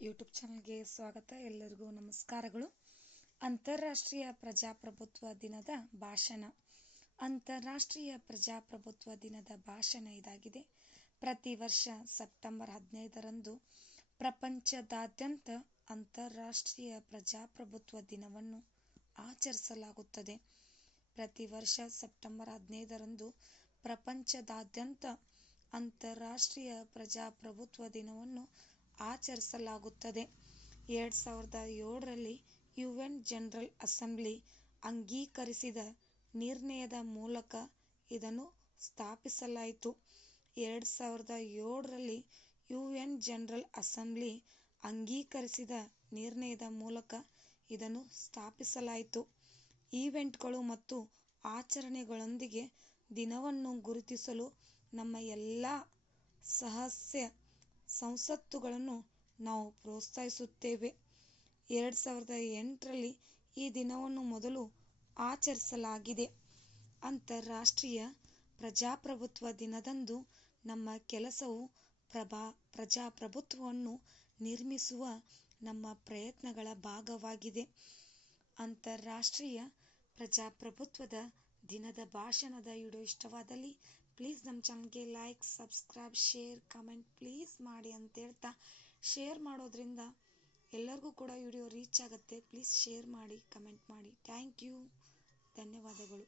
YouTube ಚಾನಲ್ಗೆ ಸ್ವಾಗತ. ಎಲ್ಲರಿಗೂ ನಮಸ್ಕಾರಗಳು. ಅಂತಾರಾಷ್ಟ್ರೀಯ ಪ್ರಜಾಪ್ರಭುತ್ವ ದಿನದ ಭಾಷಣ. ಅಂತಾರಾಷ್ಟ್ರೀಯ ಪ್ರಜಾಪ್ರಭುತ್ವ ದಿನದ ಭಾಷಣ ಇದಾಗಿದೆ. ಪ್ರತಿ ವರ್ಷ ಸೆಪ್ಟೆಂಬರ್ ಹದಿನೈದರಂದು ಪ್ರಪಂಚದಾದ್ಯಂತ ಅಂತಾರಾಷ್ಟ್ರೀಯ ಪ್ರಜಾಪ್ರಭುತ್ವ ದಿನವನ್ನು ಆಚರಿಸಲಾಗುತ್ತದೆ. ಪ್ರತಿ ವರ್ಷ ಸೆಪ್ಟೆಂಬರ್ ಹದಿನೈದರಂದು ಪ್ರಪಂಚದಾದ್ಯಂತ ಅಂತಾರಾಷ್ಟ್ರೀಯ ಪ್ರಜಾಪ್ರಭುತ್ವ ದಿನವನ್ನು ಆಚರಿಸಲಾಗುತ್ತದೆ. ಎರಡು ಸಾವಿರದ ಏಳರಲ್ಲಿ ಯು ಎನ್ ಜನರಲ್ ಅಸೆಂಬ್ಲಿ ಅಂಗೀಕರಿಸಿದ ನಿರ್ಣಯದ ಮೂಲಕ ಇದನ್ನು ಸ್ಥಾಪಿಸಲಾಯಿತು. ಎರಡು ಸಾವಿರದ ಏಳರಲ್ಲಿ ಯು ಎನ್ ಜನರಲ್ ಅಸೆಂಬ್ಲಿ ಅಂಗೀಕರಿಸಿದ ನಿರ್ಣಯದ ಮೂಲಕ ಇದನ್ನು ಸ್ಥಾಪಿಸಲಾಯಿತು. ಈವೆಂಟ್ಗಳು ಮತ್ತು ಆಚರಣೆಗಳೊಂದಿಗೆ ದಿನವನ್ನು ಗುರುತಿಸಲು ನಮ್ಮ ಎಲ್ಲ ಸದಸ್ಯ ಸಂಸತ್ತುಗಳನ್ನು ನಾವು ಪ್ರೋತ್ಸಾಹಿಸುತ್ತೇವೆ. ಎರಡು ಸಾವಿರದ ಎಂಟರಲ್ಲಿ ಈ ದಿನವನ್ನು ಮೊದಲು ಆಚರಿಸಲಾಗಿದೆ. ಅಂತಾರಾಷ್ಟ್ರೀಯ ಪ್ರಜಾಪ್ರಭುತ್ವ ದಿನದಂದು ನಮ್ಮ ಕೆಲಸವು ಪ್ರಭಾ, ಪ್ರಜಾಪ್ರಭುತ್ವವನ್ನು ನಿರ್ಮಿಸುವ ನಮ್ಮ ಪ್ರಯತ್ನಗಳ ಭಾಗವಾಗಿದೆ. ಅಂತಾರಾಷ್ಟ್ರೀಯ ಪ್ರಜಾಪ್ರಭುತ್ವದ ದಿನದ ಭಾಷಣದ ವಿಡಿಯೋ ಇಷ್ಟವಾದಲ್ಲಿ ಪ್ಲೀಸ್ ನಮ್ಮ ಚಾನಲ್ಗೆ like subscribe share comment please ಮಾಡಿ ಅಂತ ಹೇಳ್ತಾ ಶೇರ್ ಮಾಡೋದ್ರಿಂದ ಎಲ್ಲರಿಗೂ ಕೂಡ ವಿಡಿಯೋ ರೀಚ್ ಆಗುತ್ತೆ. ಪ್ಲೀಸ್ ಶೇರ್ ಮಾಡಿ ಕಮೆಂಟ್ ಮಾಡಿ. ಥ್ಯಾಂಕ್ ಯು ಧನ್ಯವಾದಗಳು.